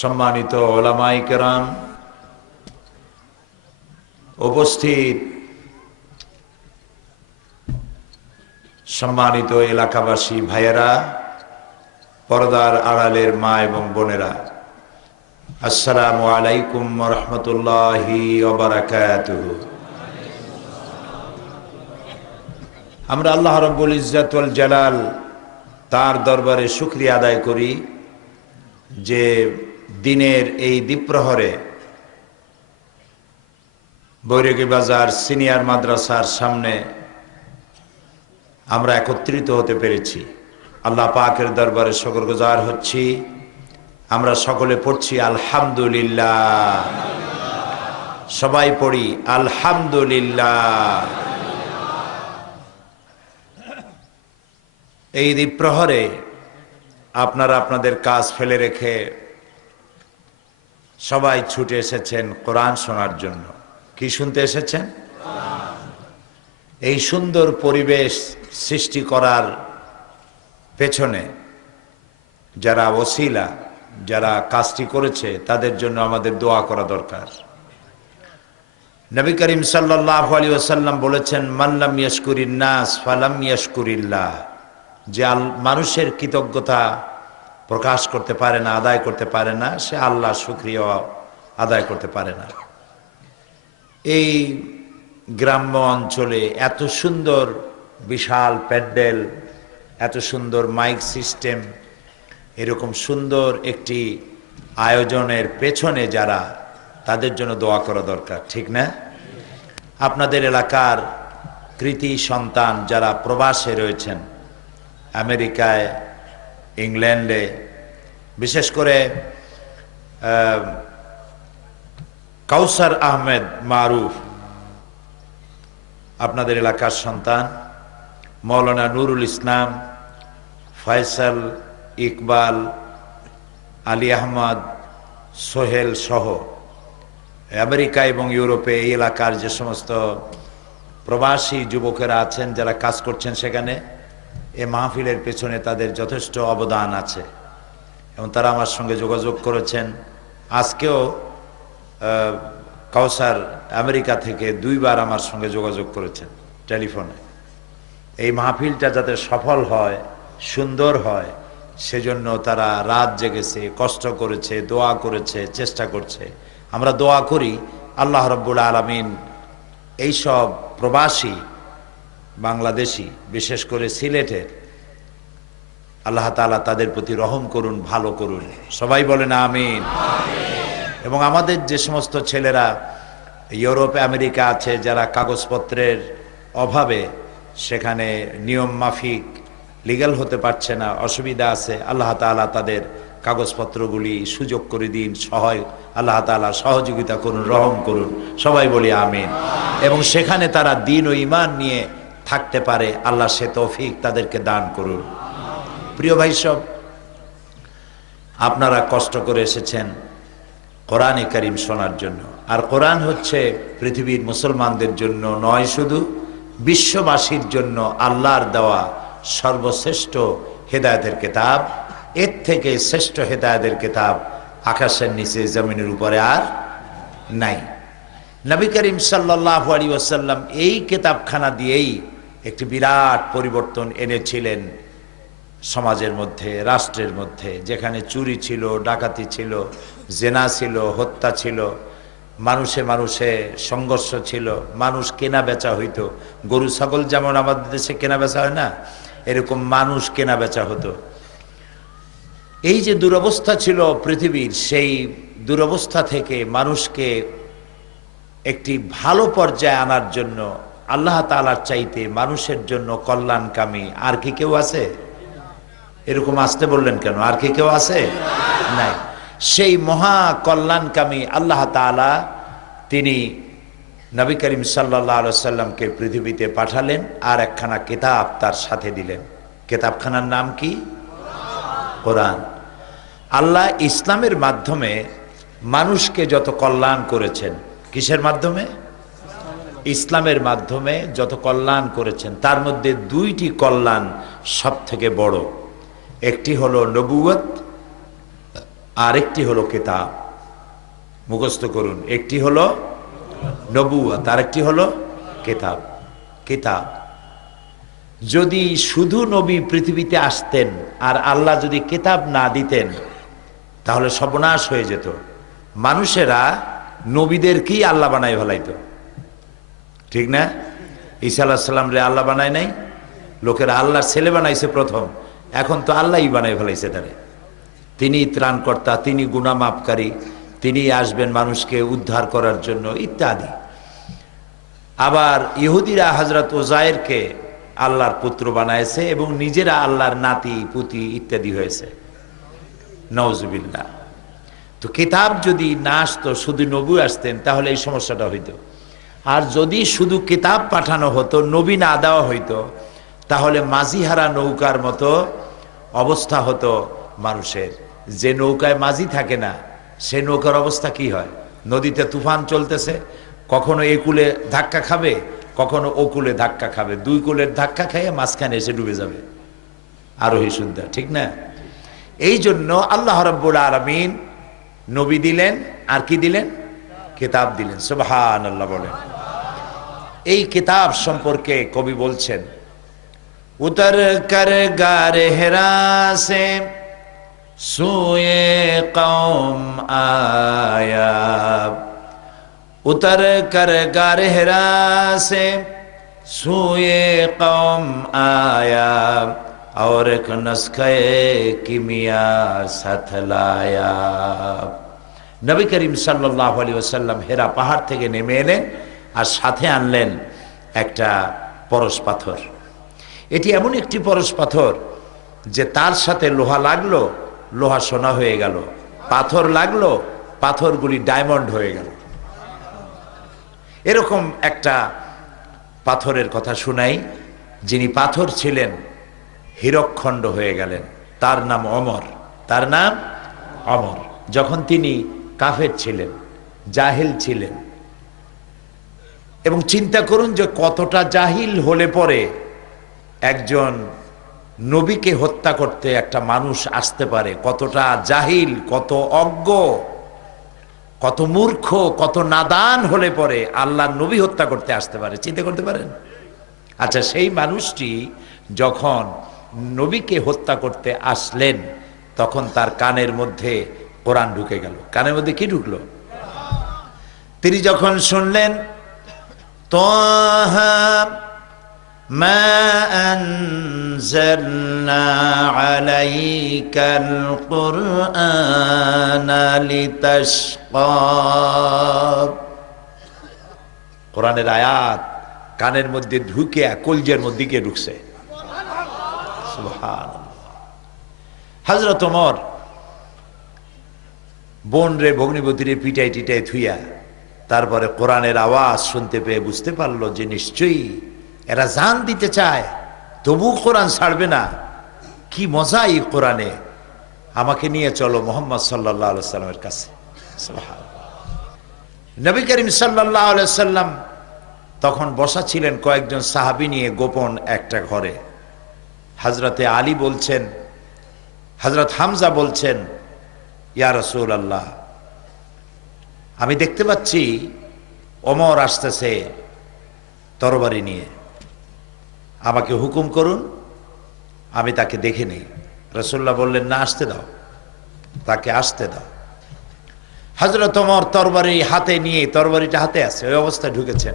সম্মানিত ওলামায়ে কেরাম, উপস্থিত সম্মানিত এলাকাবাসী ভাইয়েরা, পর্দার আড়ালের মা এবং বোনেরা, আসসালামু আলাইকুম ওয়া রাহমাতুল্লাহি ওয়া বারাকাতুহু। আমরা আল্লাহ রাব্বুল ইজ্জত ওয়াল জালাল তার দরবারে শুকরিয়া আদায় করি যে দিনের এই দ্বিপ্রহরে বৈরাগী বাজার সিনিয়র মাদ্রাসার সামনে আমরা একত্রিত হতে পেরেছি। আল্লাহ পাকের দরবারে শুকরগুজার হচ্ছি। আমরা সকলে পড়ছি আলহামদুলিল্লাহ, সবাই পড়ি আলহামদুলিল্লাহ। এই দ্বিপ্রহরে আপনারা আপনাদের কাজ ফেলে রেখে সবাই ছুটে এসেছেন কোরআন শোনার জন্য। কি শুনতে এসেছেন? এই সুন্দর পরিবেশ সৃষ্টি করার পেছনে যারা ওসিলা, যারা কাজটি করেছে, তাদের জন্য আমাদের দোয়া করা দরকার। নবী করিম সাল্লাল্লাহু আলাইহি ওয়াসাল্লাম বলেছেন, মান লাম ইয়াশকুরিন নাস ফালাম ইয়াশকুরিল্লাহ। যে মানুষের কৃতজ্ঞতা প্রকাশ করতে পারে না, আদায় করতে পারে না, সে আল্লাহর শুকরিয়া আদায় করতে পারে না। এই গ্রাম্য অঞ্চলে এত সুন্দর বিশাল প্যান্ডেল, এত সুন্দর মাইক সিস্টেম, এরকম সুন্দর একটি আয়োজনের পেছনে যারা, তাদের জন্য দোয়া করা দরকার, ঠিক না? আপনাদের এলাকার কৃতি সন্তান যারা প্রবাসে রয়েছেন, আমেরিকায়, ইংল্যান্ডে, বিশেষ করে কাউসার আহমেদ মারুফ আপনাদের এলাকার সন্তান, মৌলানা নুরুল ইসলাম, ফয়সাল, ইকবাল, আলী আহমদ, সোহেল সহ আমেরিকা এবং ইউরোপে এই এলাকার যে সমস্ত প্রবাসী যুবকেরা আছেন যারা কাজ করছেন সেখানে, এ মাহফিলের পেছনে তাদের যথেষ্ট অবদান আছে এবং তারা আমার সঙ্গে যোগাযোগ করেছেন। আজকেও কাউসার আমেরিকা থেকে 2 বার আমার সঙ্গে যোগাযোগ করেছেন টেলিফোনে। এই মাহফিলটা যাতে সফল হয়, সুন্দর হয়, সেজন্য তারা রাত জেগেছে, কষ্ট করেছে, দোয়া করেছে, চেষ্টা করছে। আমরা দোয়া করি আল্লাহ রাব্বুল আলামিন এইসব প্রবাসী বাংলাদেশি, বিশেষ করে সিলেটের, আল্লাহ তাআলা তাদের প্রতি রহম করুন, ভালো করুন। সবাই বলেন আমিন। এবং আমাদের যে সমস্ত ছেলেরা ইউরোপে, আমেরিকা আছে, যারা কাগজপত্রের অভাবে সেখানে নিয়ম মাফিক লিগ্যাল হতে পারছে না, অসুবিধা আছে, আল্লাহ তাআলা তাদের কাগজপত্রগুলি সুযোগ করে দিন, আল্লাহ তাআলা সহযোগিতা করুন, রহম করুন। সবাই বলি আমিন। এবং সেখানে তারা দ্বীন ও ঈমান নিয়ে থাকতে পারে, আল্লাহ সে তৌফিক তাদেরকে দান করুন। প্রিয় ভাই সব, আপনারা কষ্ট করে এসেছেন কোরআনে কারীম শোনার জন্য। আর কোরআন হচ্ছে পৃথিবীর মুসলমানদের জন্য নয়, শুধু বিশ্ববাসীর জন্য আল্লাহর দেওয়া সর্বশ্রেষ্ঠ হেদায়েতের কিতাব। এর থেকে শ্রেষ্ঠ হেদায়েতের কিতাব আকাশের নিচে, জমিনের উপরে আর নাই। নবী করিম সাল্লাল্লাহু আলাইহি ওয়াসাল্লাম এই কিতাবখানা দিয়েই একটি বিরাট পরিবর্তন এনেছিলেন সমাজের মধ্যে, রাষ্ট্রের মধ্যে। যেখানে চুরি ছিল, ডাকাতি ছিল, জেনা ছিল, হত্যা ছিল, মানুষে মানুষে সংঘর্ষ ছিল, মানুষ কেনা বেচা হইতো। গরু ছাগল যেমন আমাদের দেশে কেনা বেচা হয় না, এরকম মানুষ কেনা বেচা হতো। এই যে দুরবস্থা ছিল পৃথিবীর, সেই দুরবস্থা থেকে মানুষকে একটি ভালো পর্যায়ে আনার জন্য আল্লাহ তাআলার চাইতে মানুষের জন্য কল্যাণকামী আর কি কেউ আছে? এরকম আসতে বললেন কেন? আর কি কেউ আছে? নাই। সেই মহা কল্যাণকামী আল্লাহ তাআলা তিনি নবী করিম সাল্লাল্লাহু আলাইহি ওয়াসাল্লামকে পৃথিবীতে পাঠালেন আর একখানা কিতাব তার সাথে দিলেন। কিতাবখানার নাম কি? কোরআন। আল্লাহ ইসলামের মাধ্যমে মানুষকে যত কল্যাণ করেছেন, কিসের মাধ্যমে? ইসলামের মাধ্যমে যত কল্যাণ করেছেন, তার মধ্যে 2টি কল্যাণ সব থেকে বড়। একটি হলো নবুয়ত আর একটি হলো কিতাব। মুখস্থ করুন, একটি হলো নবুয়ত, আর একটি হলো কিতাব। কিতাব, যদি শুধু নবী পৃথিবীতে আসতেন আর আল্লাহ যদি কিতাব না দিতেন তাহলে সর্বনাশ হয়ে যেত। মানুষেরা নবীদেরকেই আল্লাহ বানায় ফেলাইতো, ঠিক না? ঈসা আলাইহিস সালাম রে আল্লাহ বানায় নাই, লোকেরা আল্লাহর ছেলে বানাইছে প্রথম, এখন তো আল্লাহই বানায় ফেলাইছে তারে। তিনি ত্রাণকর্তা, তিনি গুনাহ মাফকারী, তিনি আসবেন মানুষকে উদ্ধার করার জন্য ইত্যাদি। আবার ইহুদিরা হযরত উযায়েরকে আল্লাহর পুত্র বানাইছে এবং নিজেরা আল্লাহর নাতি পুতি ইত্যাদি হয়েছে, নাউজুবিল্লাহ। তো কিতাব যদি না আসতো, শুধু নবী আসতেন, তাহলে এই সমস্যাটা হইতো। আর যদি শুধু কিতাব পাঠানো হতো, নবী না দেওয়া হইতো, তাহলে মাঝিহারা নৌকার মতো অবস্থা হতো মানুষের। যে নৌকায় মাঝি থাকে না, সে নৌকার অবস্থা কি হয়? নদীতে তুফান চলতেছে, কখনো এই কূলে ধাক্কা খাবে, কখনো ও কূলে ধাক্কা খাবে, দুই কূলের ধাক্কা খাইয়ে মাঝখানে এসে ডুবে যাবে আরোহী সুদ্ধা, ঠিক না? এই জন্য আল্লাহ রাব্বুল আলামিন নবী দিলেন, আর কি দিলেন? কিতাব দিলেন। সুবহানাল্লাহ বলেন। এই কিতাব সম্পর্কে কবি বলছেন, উতর কর গারে হেরা সে সুয়ে কওম আয়া, উতর কর গারে হেরা সে সুয়ে কওম আয়া, और एक नुस्खे किमिया साथ लाया। নবী করিম সাল্লাল্লাহু আলাইহি ওয়াসাল্লাম হেরা পাহাড় থেকে নেমে এলেন আর সাথে আনলেন একটা পরশ পাথর। এটি এমন একটি পরশ পাথর যে তার সাথে লোহা লাগলো, লোহা সোনা হয়ে গেল, পাথর লাগলো, পাথরগুলি ডায়মন্ড হয়ে গেল। এরকম একটা পাথরের কথা শুনাই, যিনি পাথর ছিলেন হীরকখণ্ড হয়ে গেলেন। তার নাম ওমর, তার নাম ওমর। যখন তিনি কাফের ছিলেন, জাহিল ছিলেন, এবং চিন্তা করুন যে কতটা জাহিল হলে পরে একজন নবীকে হত্যা করতে একটা মানুষ আসতে পারে, কতটা জাহিল, কত অজ্ঞ, কত মূর্খ, কত নাদান হলে পরে আল্লাহর নবী হত্যা করতে আসতে পারে, চিন্তা করতে পারেন? আচ্ছা, সেই মানুষটি যখন নবীকে হত্যা করতে আসলেন, তখন তার কানের মধ্যে কোরআন ঢুকে গেল। কানের মধ্যে কি ঢুকলো? তিনি যখন শুনলেন, তাহা মা আনজালনা আলাইকাল কুরআনা লিতাশকা, কোরআনের আয়াত কানের মধ্যে ঢুকে কলজের মধ্যে গিয়ে ঢুকছে। হযরত ওমর বোন রে ভগ্নিপতি রে পিটাই টিটাই থুইয়া তারপরে কোরআনের আওয়াজ শুনতে পেয়ে বুঝতে পারলো যে নিশ্চয়ই এরা জান দিতে চায়, তবু কোরআন ছাড়বে না। কি মজা এই কোরআনে, আমাকে নিয়ে চলো মুহাম্মদ সাল্লাল্লাহু আলাইহি সাল্লামের কাছে। নবী করিম সাল্লাল্লাহু আলাইহি সাল্লাম তখন বসা ছিলেন কয়েকজন সাহাবী নিয়ে গোপন একটা ঘরে। হযরতে আলী বলছেন, হযরত হামজা বলছেন, ইয়া রাসূলুল্লাহ, আমি দেখতে পাচ্ছি ওমর আসতেছে তরবারি নিয়ে, আমাকে হুকুম করুন, আমি তাকে দেখে নেই। রাসূলুল্লাহ বললেন, না, আসতে দাও, তাকে আসতে দাও। হযরত ওমর তরবারি হাতে নিয়ে, তরবারিটা হাতে আছে, ওই অবস্থায় ঢুকেছেন।